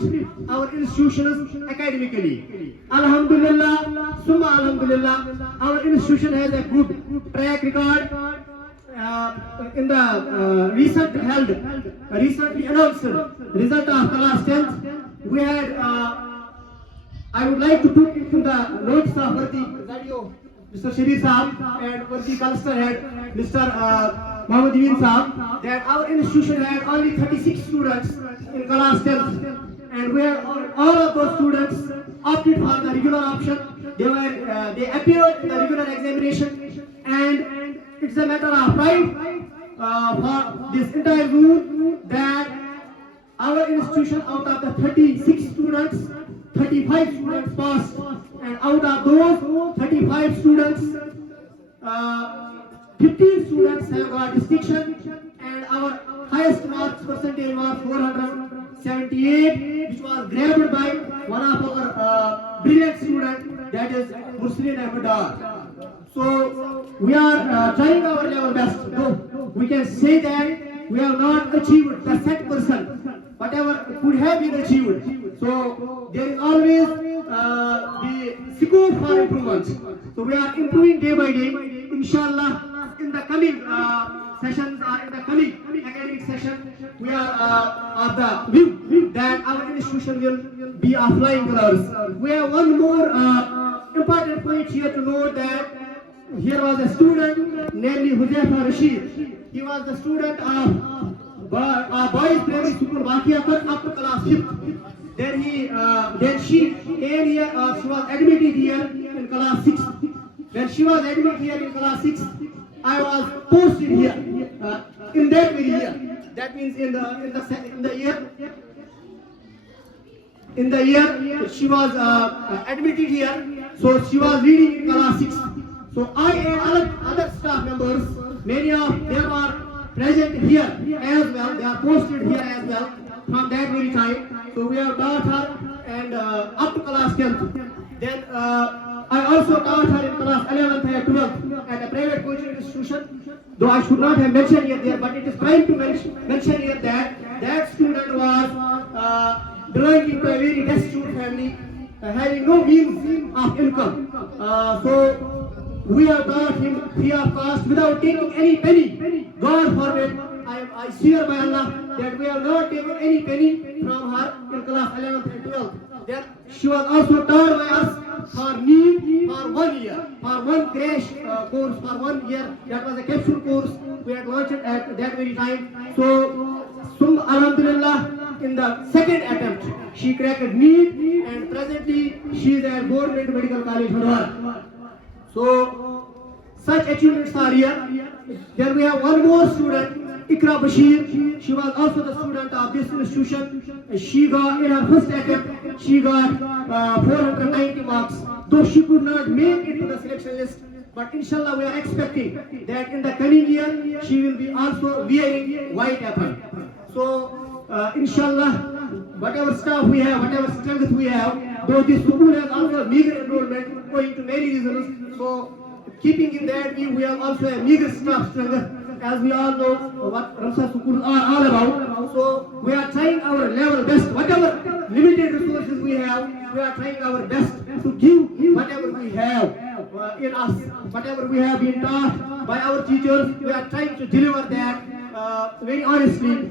uplift our institutions academically. Alhamdulillah, Summa Alhamdulillah, our institution has a good track record. In the recently announced result of class 10th, we had, I would like to put into the notes of Varti Radio, Mr. Shabir Saab, and Varti Cluster Head, Mr. Mohammad Yavin Saab, that our institution had only 36 students in class 10th, and we had all of those students opted for the regular option. They appeared in the regular examination, and it's a matter of pride for this entire group that our institution, out of the 36 students, 35 students passed, and out of those 35 students, 15 students have got distinction, and our highest marks percentage was 478, which was grabbed by one of our brilliant students, that is Muslim Ahmadar. So we are trying our level best. Though we can say that we have not achieved the set percent, whatever could have been achieved. So there is always the scope for improvement. So we are improving day by day. Inshallah, in the coming sessions or in the coming academic session, we are of the view that our institution will be of flying colors. We have one more important point here to note, that here was a student, namely Huzaifa Rashid. He was the student of boys primary school Waqiapat up to class 5th. Then she came here, she was admitted here in class 6. When she was admitted here in class 6, I was posted here in that very year. That means in the year she was admitted here. So she was reading in class 6. So I and other staff members, many of them are present here as well. They are posted here as well from that very time. So we have taught her and up to class 10th. Then I also taught her in class 11th and 12th at a private coaching institution. Though I should not have mentioned here there, but it is fine to mention here that that student was belonging to a very destitute family, having no means of income. So we have taught him free of cost without taking any penny. God forbid, I swear by Allah that we have not taken any penny from her in class 11th and 12th. Then she was also taught by us for need for 1 year, for one crash course for 1 year. That was a capsule course we had launched at that very time. So, Alhamdulillah, in the second attempt, she cracked need, and presently she is at Government Medical College, Harwar. So, such achievements are here. Then we have one more student, Ikra Bashir. She was also the student of this institution. She got, in her first attempt, she got 490 marks. Though she could not make it to the selection list, but inshallah we are expecting that in the coming year, she will be also wearing white apron. So, inshallah, whatever staff we have, whatever strength we have, though this school has also meager enrollment owing to many reasons. So, keeping in that view, we have also a meager staff strength, as we all know what Ramsar schools are all about. So, we are trying our level best. Whatever limited resources we have, we are trying our best to give whatever we have in us, whatever we have been taught by our teachers. We are trying to deliver that very honestly,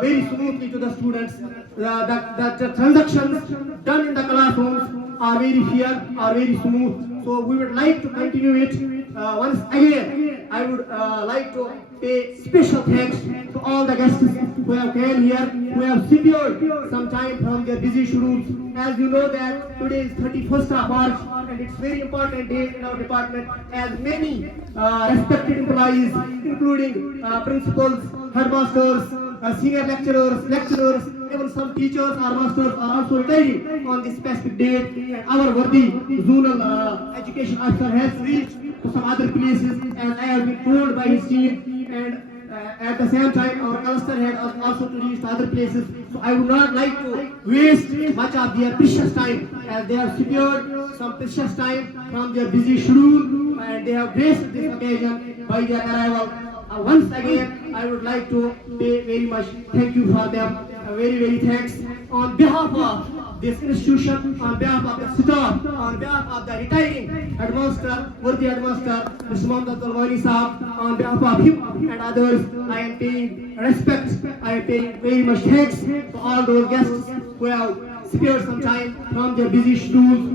very smoothly to the students. The transactions done in the classrooms are very fair, are very smooth. So we would like to continue it. Once again, I would like to pay special thanks to all the guests who have came here, who have secured some time from their busy schedules. As you know that today is 31st of March, and it's very important day in our department, as many respected employees, including principals, headmasters, senior lecturers, even some teachers or masters are also retiring on this specific date. And our worthy zonal education officer has reached to some other places, and I have been told by his team, and at the same time our cluster head also to reach to other places. So I would not like to waste much of their precious time, as they have secured some precious time from their busy schedule, and they have graced this occasion by their arrival. Once again, I would like to pay very much thank you for them. Very thanks. on behalf of this institution, on behalf of the staff, on behalf of the retiring headmaster, worthy headmaster, Mr. Mohammad Al-Wali Saab, on behalf of him and others, I am paying respect, I am paying very much thanks to all those guests who have spared some time from their busy schedules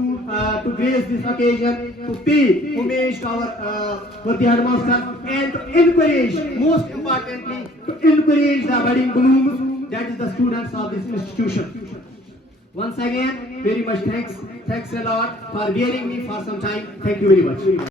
to grace this occasion, to pay homage to our worthy headmaster, and to encourage, most importantly, to encourage the budding blooms, that is the students of this institution. Once again, very much thanks. Thanks a lot for bearing me for some time. Thank you very much.